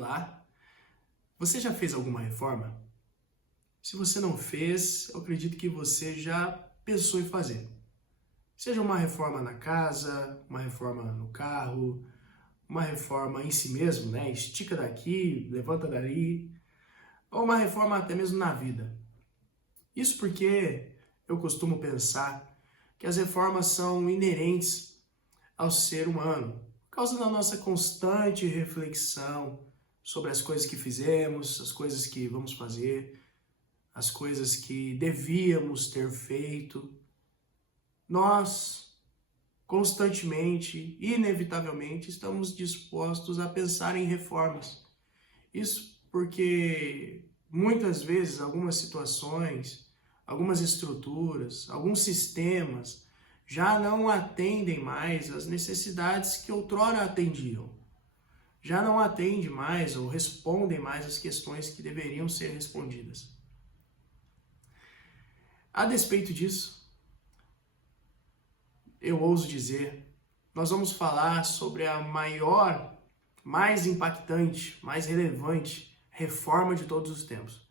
Olá! Você já fez alguma reforma? Se você não fez, eu acredito que você já pensou em fazer. Seja uma reforma na casa, uma reforma no carro, uma reforma em si mesmo, né? Estica daqui, levanta dali, ou uma reforma até mesmo na vida. Isso porque eu costumo pensar que as reformas são inerentes ao ser humano, por causa da nossa constante reflexão sobre as coisas que fizemos, as coisas que vamos fazer, as coisas que devíamos ter feito. Nós, constantemente, inevitavelmente, estamos dispostos a pensar em reformas. Isso porque, muitas vezes, algumas situações, algumas estruturas, alguns sistemas já não atendem mais às necessidades que outrora atendiam. Já não atende mais ou respondem mais às questões que deveriam ser respondidas. A despeito disso, eu ouso dizer, nós vamos falar sobre a maior, mais impactante, mais relevante reforma de todos os tempos.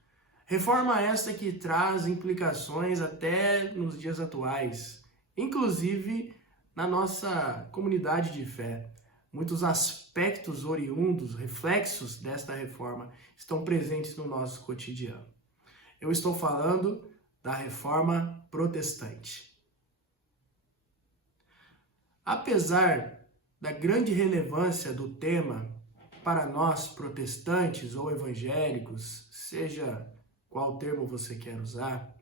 Reforma esta que traz implicações até nos dias atuais, inclusive na nossa comunidade de fé. Muitos aspectos oriundos, reflexos desta reforma estão presentes no nosso cotidiano. Eu estou falando da reforma protestante. Apesar da grande relevância do tema para nós protestantes ou evangélicos, seja qual termo você quer usar,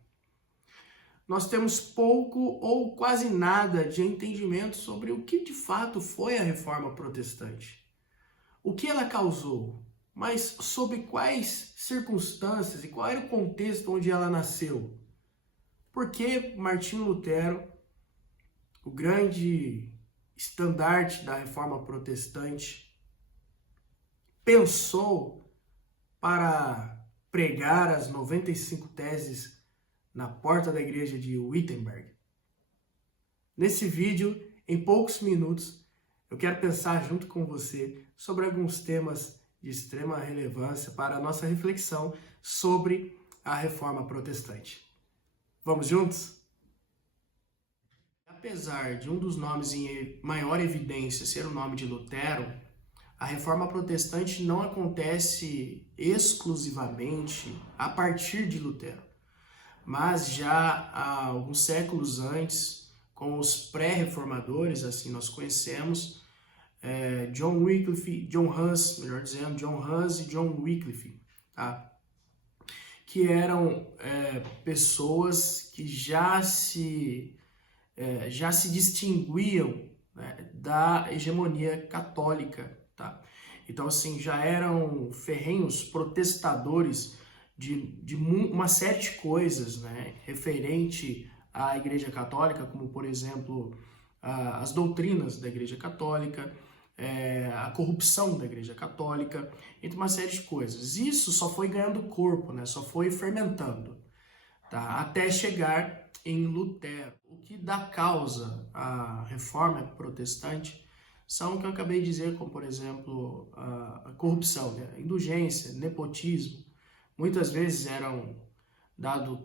nós temos pouco ou quase nada de entendimento sobre o que de fato foi a reforma protestante. O que ela causou, mas sob quais circunstâncias e qual era o contexto onde ela nasceu. Por que Martinho Lutero, o grande estandarte da reforma protestante, pensou para pregar as 95 teses na porta da igreja de Wittenberg? Nesse vídeo, em poucos minutos, eu quero pensar junto com você sobre alguns temas de extrema relevância para a nossa reflexão sobre a reforma protestante. Vamos juntos? Apesar de um dos nomes em maior evidência ser o nome de Lutero, a reforma protestante não acontece exclusivamente a partir de Lutero, mas já há alguns séculos antes, com os pré-reformadores, assim nós conhecemos, John Wycliffe, John Hus, melhor dizendo, John Hus e John Wycliffe, tá? Que eram pessoas que já se distinguiam, né, da hegemonia católica, tá? Então, assim, já eram ferrenhos protestadores de uma série de coisas, né, referente à Igreja Católica, como, por exemplo, as doutrinas da Igreja Católica, a corrupção da Igreja Católica, entre uma série de coisas. Isso só foi ganhando corpo, né, só foi fermentando, tá? Até chegar em Lutero. O que dá causa à reforma protestante são o que eu acabei de dizer, como por exemplo a corrupção, né? A indulgência, nepotismo. Muitas vezes eram dados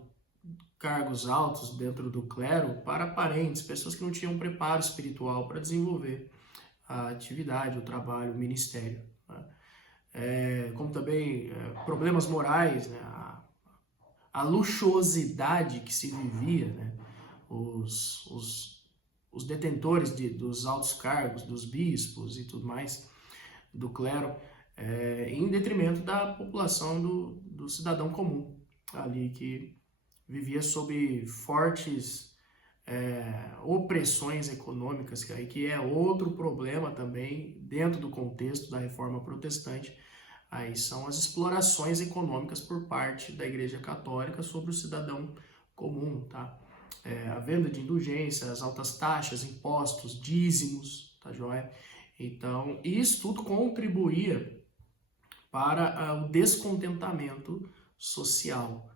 cargos altos dentro do clero para parentes, pessoas que não tinham preparo espiritual para desenvolver a atividade, o trabalho, o ministério, né? Como também problemas morais, né? A luxuosidade que se vivia, né? Os detentores dos altos cargos, dos bispos e tudo mais, do clero, em detrimento da população do cidadão comum, ali que vivia sob fortes opressões econômicas, que é outro problema também dentro do contexto da reforma protestante. Aí são as explorações econômicas por parte da Igreja Católica sobre o cidadão comum, tá? A venda de indulgência, as altas taxas, impostos, dízimos, tá joia? Então, isso tudo contribuía para o descontentamento social.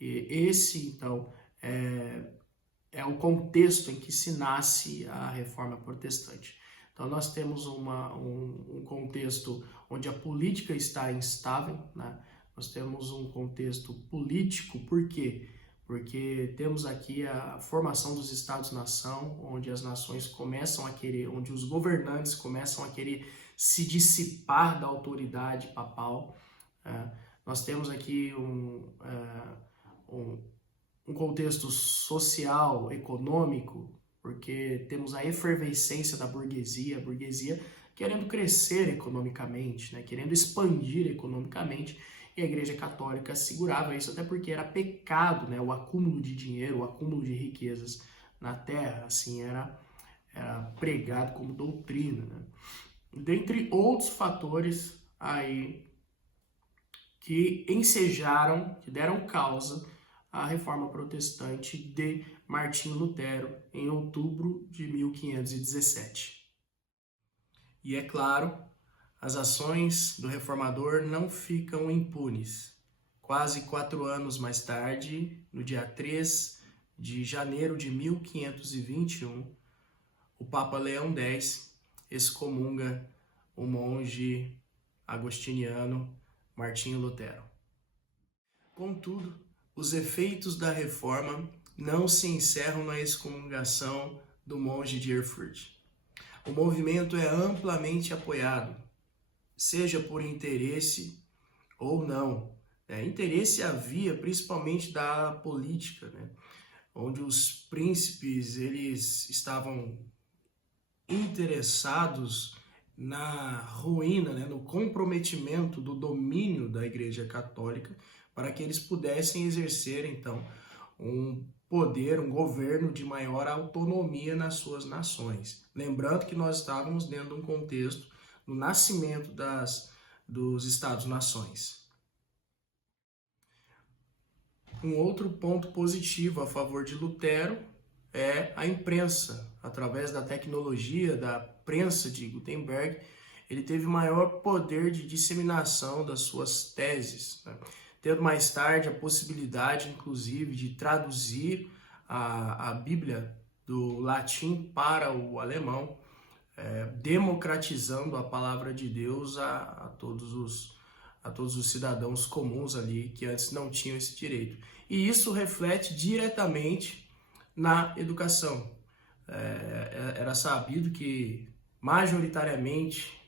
E esse, então, é o contexto em que se nasce a Reforma Protestante. Então nós temos um contexto onde a política está instável, né? Nós temos um contexto político, por quê? Porque temos aqui a formação dos Estados-nação, onde as nações começam a querer, onde os governantes começam a querer se dissipar da autoridade papal. Nós temos aqui um contexto social, econômico, porque temos a efervescência da burguesia, a burguesia querendo crescer economicamente, né, querendo expandir economicamente, e a Igreja Católica segurava isso, até porque era pecado, né, o acúmulo de dinheiro, o acúmulo de riquezas na terra, assim, era pregado como doutrina, né? Dentre outros fatores aí que ensejaram, que deram causa à Reforma Protestante de Martinho Lutero em outubro de 1517. E é claro, as ações do reformador não ficam impunes. Quase 4 anos mais tarde, no dia 3 de janeiro de 1521, o Papa Leão X excomunga o monge agostiniano Martinho Lutero. Contudo, os efeitos da reforma não se encerram na excomungação do monge de Erfurt. O movimento é amplamente apoiado, seja por interesse ou não. Interesse havia principalmente da política, né? Onde os príncipes eles estavam interessados na ruína, né, no comprometimento do domínio da Igreja Católica, para que eles pudessem exercer, então, um poder, um governo de maior autonomia nas suas nações. Lembrando que nós estávamos dentro de um contexto do nascimento dos Estados-nações. Um outro ponto positivo a favor de Lutero é a imprensa. Através da tecnologia da prensa de Gutenberg, ele teve maior poder de disseminação das suas teses, né? Tendo mais tarde a possibilidade, inclusive, de traduzir a Bíblia do latim para o alemão, democratizando a palavra de Deus a todos os cidadãos comuns ali, que antes não tinham esse direito. E isso reflete diretamente na educação. Era sabido que, majoritariamente,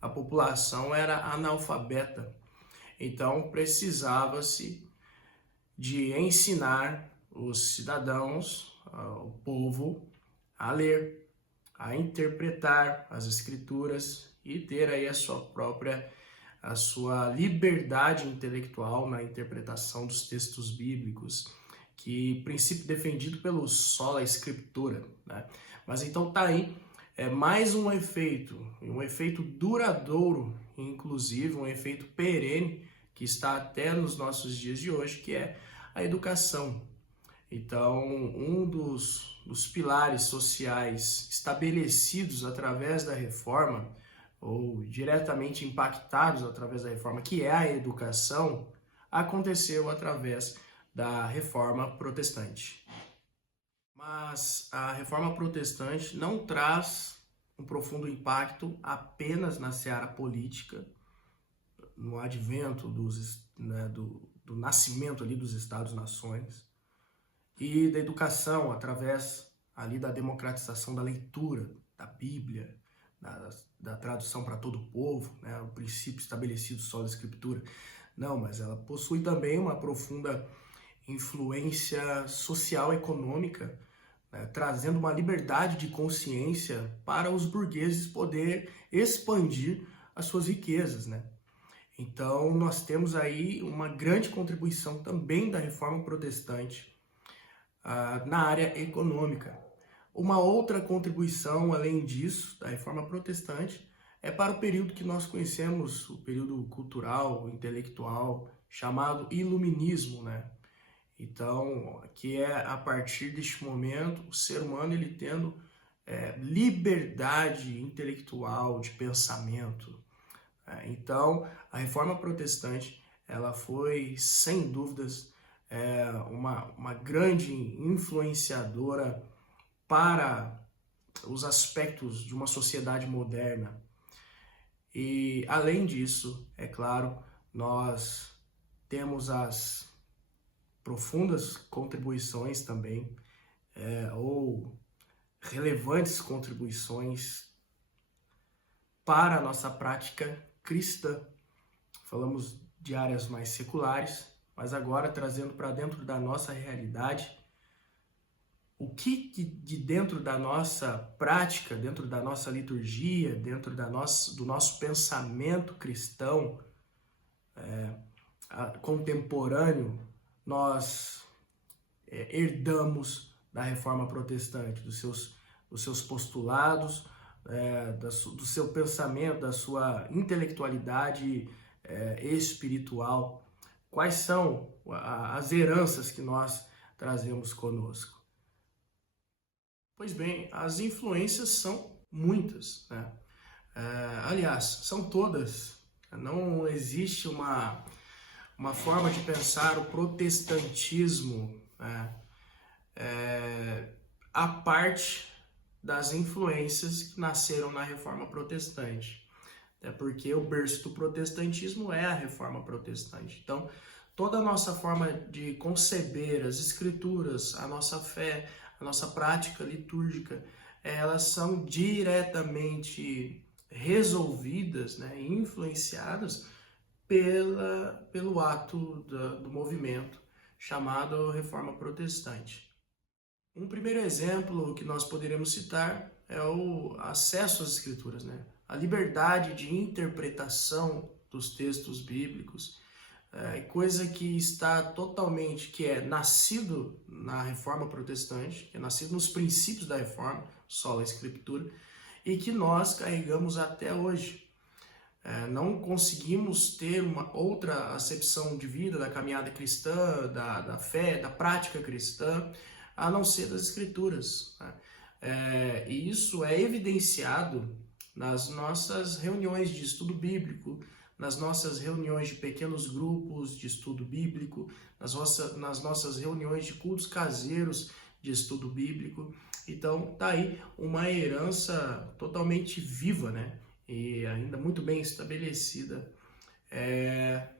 a população era analfabeta. Então, precisava-se de ensinar os cidadãos, o povo, a ler, a interpretar as escrituras e ter aí a sua liberdade intelectual na interpretação dos textos bíblicos, que princípio defendido pelo sola escritura, né? Mas então tá aí mais um efeito duradouro, inclusive um efeito perene, que está até nos nossos dias de hoje, que é a educação. Então, um dos pilares sociais estabelecidos através da reforma, ou diretamente impactados através da reforma, que é a educação, aconteceu através da Reforma Protestante. Mas a Reforma Protestante não traz um profundo impacto apenas na seara política, no advento do nascimento ali dos Estados-nações, e da educação através ali da democratização da leitura da Bíblia, da tradução para todo o povo, né, o princípio estabelecido só da Escritura. Não, mas ela possui também uma profunda influência social e econômica, né, trazendo uma liberdade de consciência para os burgueses poder expandir as suas riquezas, né? Então, nós temos aí uma grande contribuição também da Reforma Protestante na área econômica. Uma outra contribuição, além disso, da Reforma Protestante, é para o período que nós conhecemos, o período cultural, intelectual, chamado Iluminismo, né? Então, que é a partir deste momento, o ser humano ele tendo liberdade intelectual de pensamento. Então, a Reforma Protestante, ela foi, sem dúvidas, uma grande influenciadora para os aspectos de uma sociedade moderna. E, além disso, é claro, nós temos as profundas contribuições também, ou relevantes contribuições para a nossa prática cristã. Falamos de áreas mais seculares, mas agora trazendo para dentro da nossa realidade, o que de dentro da nossa prática, dentro da nossa liturgia, dentro do nosso pensamento cristão contemporâneo, nós herdamos da Reforma Protestante, dos seus postulados, do seu pensamento, da sua intelectualidade espiritual. Quais são as heranças que nós trazemos conosco? Pois bem, as influências são muitas, né? Aliás, são todas. Não existe uma forma de pensar o protestantismo, né, a parte das influências que nasceram na Reforma Protestante. É porque o berço do protestantismo é a Reforma Protestante. Então, toda a nossa forma de conceber as escrituras, a nossa fé, a nossa prática litúrgica, elas são diretamente resolvidas, né, influenciadas pelo ato do movimento chamado Reforma Protestante. Um primeiro exemplo que nós poderemos citar é o acesso às escrituras, né? A liberdade de interpretação dos textos bíblicos, coisa que está totalmente, que é nascido na Reforma Protestante, que é nascido nos princípios da Reforma, sola Escritura, e que nós carregamos até hoje. Não conseguimos ter uma outra acepção de vida da caminhada cristã, da fé, da prática cristã, a não ser das Escrituras, né? E isso é evidenciado nas nossas reuniões de estudo bíblico, nas nossas reuniões de pequenos grupos de estudo bíblico, nas nossas reuniões de cultos caseiros de estudo bíblico. Então, tá aí uma herança totalmente viva, né? E ainda muito bem estabelecida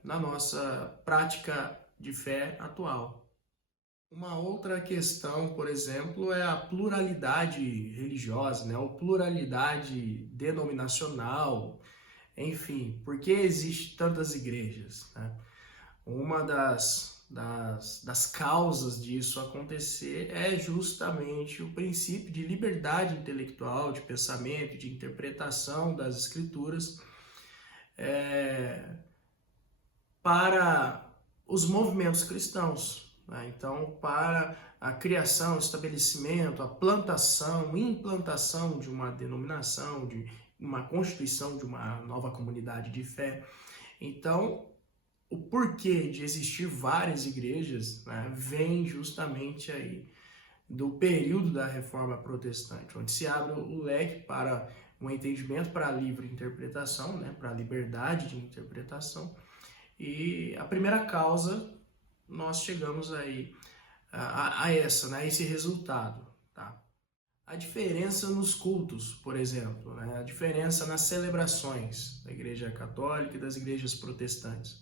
na nossa prática de fé atual. Uma outra questão, por exemplo, é a pluralidade religiosa, né? Ou pluralidade denominacional, enfim, por que existem tantas igrejas, né? Uma das causas disso acontecer é justamente o princípio de liberdade intelectual, de pensamento, de interpretação das escrituras para os movimentos cristãos, né? Então, para a criação, estabelecimento, a plantação, implantação de uma denominação, de uma constituição de uma nova comunidade de fé. Então, o porquê de existir várias igrejas, né, vem justamente aí do período da Reforma Protestante, onde se abre o leque para um entendimento para a livre interpretação, né, para a liberdade de interpretação. E a primeira causa, nós chegamos aí a essa, né, esse resultado. Tá? A diferença nos cultos, por exemplo, né, a diferença nas celebrações da Igreja Católica e das igrejas protestantes.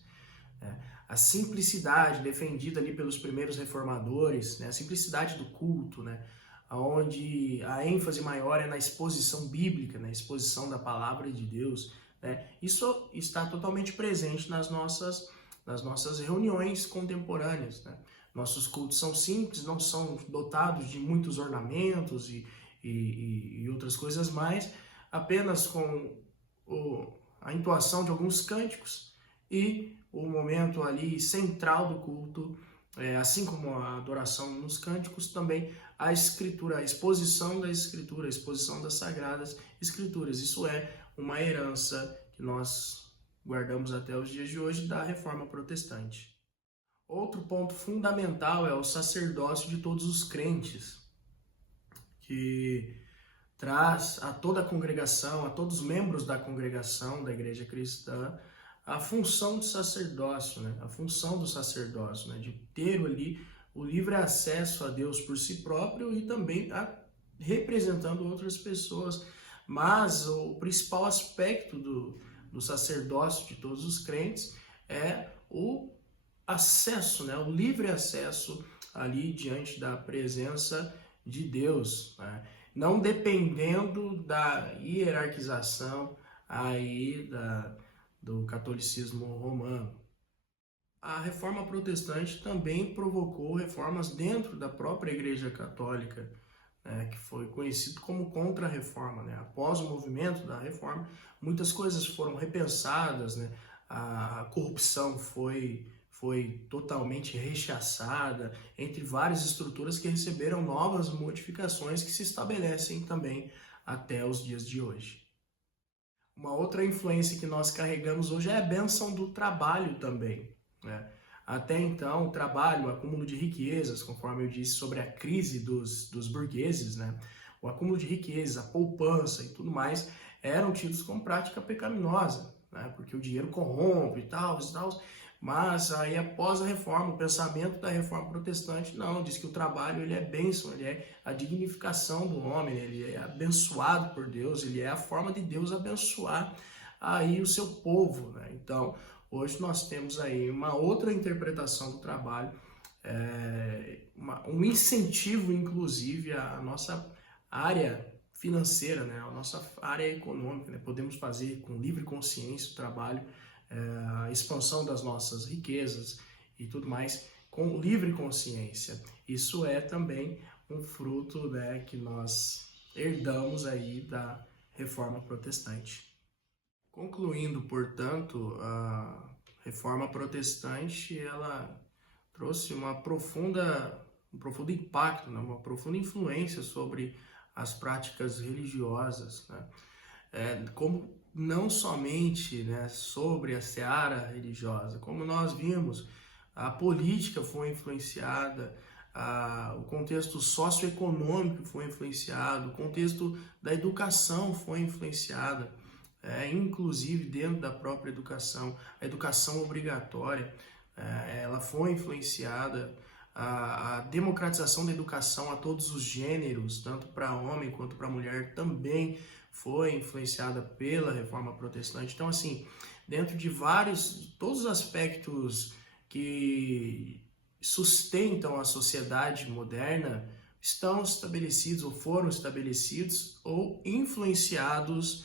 A simplicidade defendida ali pelos primeiros reformadores, né? A simplicidade do culto, né? Onde a ênfase maior é na exposição bíblica, na exposição da palavra de Deus, né? Isso está totalmente presente nas nossas reuniões contemporâneas, né? Nossos cultos são simples, não são dotados de muitos ornamentos e outras coisas mais, apenas com a entoação de alguns cânticos e o momento ali central do culto, assim como a adoração nos cânticos, também a escritura, a exposição da escritura, a exposição das sagradas escrituras. Isso é uma herança que nós guardamos até os dias de hoje da Reforma Protestante. Outro ponto fundamental é o sacerdócio de todos os crentes, que traz a toda a congregação, a todos os membros da congregação da Igreja Cristã, a função de sacerdócio, né? A função do sacerdócio, né? De ter ali o livre acesso a Deus por si próprio e também a representando outras pessoas, mas o principal aspecto do sacerdócio de todos os crentes é o acesso, né? O livre acesso ali diante da presença de Deus, né? Não dependendo da hierarquização aí do catolicismo romano. A reforma protestante também provocou reformas dentro da própria Igreja Católica, né, que foi conhecido como Contra-Reforma, né? Após o movimento da Reforma, muitas coisas foram repensadas, né? A corrupção foi totalmente rechaçada, entre várias estruturas que receberam novas modificações que se estabelecem também até os dias de hoje. Uma outra influência que nós carregamos hoje é a bênção do trabalho também, né? Até então, o trabalho, o acúmulo de riquezas, conforme eu disse sobre a crise dos burgueses, né? O acúmulo de riquezas, a poupança e tudo mais, eram tidos como prática pecaminosa, né? Porque o dinheiro corrompe e tal, e tal. Mas aí, após a reforma, o pensamento da reforma protestante, não, diz que o trabalho ele é bênção, ele é a dignificação do homem, ele é abençoado por Deus, ele é a forma de Deus abençoar aí o seu povo, né? Então, hoje nós temos aí uma outra interpretação do trabalho, um incentivo, inclusive, à nossa área financeira, né? A nossa área econômica, né? Podemos fazer com livre consciência o trabalho, a expansão das nossas riquezas e tudo mais com livre consciência. Isso é também um fruto, né, que nós herdamos aí da Reforma Protestante. Concluindo, portanto, a Reforma Protestante ela trouxe um profundo impacto, né, uma profunda influência sobre as práticas religiosas, né? Como não somente, né, sobre a seara religiosa, como nós vimos, a política foi influenciada, o contexto socioeconômico foi influenciado, o contexto da educação foi influenciado, inclusive dentro da própria educação, a educação obrigatória, ela foi influenciada, a democratização da educação a todos os gêneros, tanto para homem quanto para mulher, também foi influenciada pela Reforma Protestante. Então, assim, dentro de todos os aspectos que sustentam a sociedade moderna, estão estabelecidos ou foram estabelecidos ou influenciados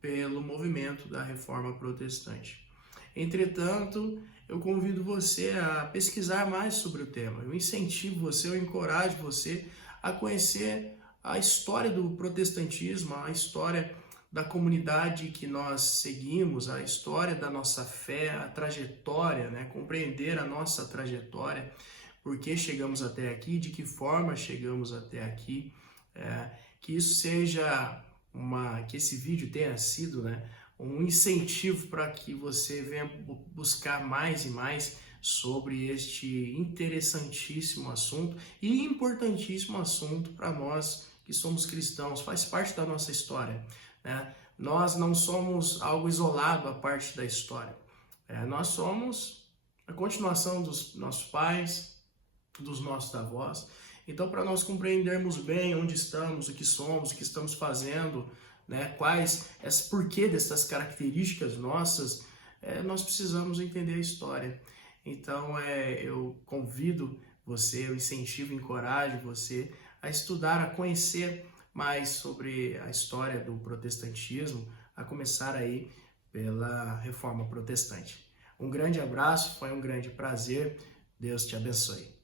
pelo movimento da Reforma Protestante. Entretanto, eu convido você a pesquisar mais sobre o tema. Eu incentivo você, eu encorajo você a conhecer a história do protestantismo, a história da comunidade que nós seguimos, a história da nossa fé, a trajetória, né? Compreender a nossa trajetória, por que chegamos até aqui, de que forma chegamos até aqui, que isso seja que esse vídeo tenha sido, né, um incentivo para que você venha buscar mais e mais sobre este interessantíssimo assunto e importantíssimo assunto para nós que somos cristãos, faz parte da nossa história, né? Nós não somos algo isolado à parte da história, nós somos a continuação dos nossos pais, dos nossos avós. Então, para nós compreendermos bem onde estamos, o que somos, o que estamos fazendo, né, porquê dessas características nossas, nós precisamos entender a história. Então, eu convido você, eu incentivo, encorajo você a estudar, a conhecer mais sobre a história do protestantismo, a começar aí pela Reforma Protestante. Um grande abraço, foi um grande prazer, Deus te abençoe.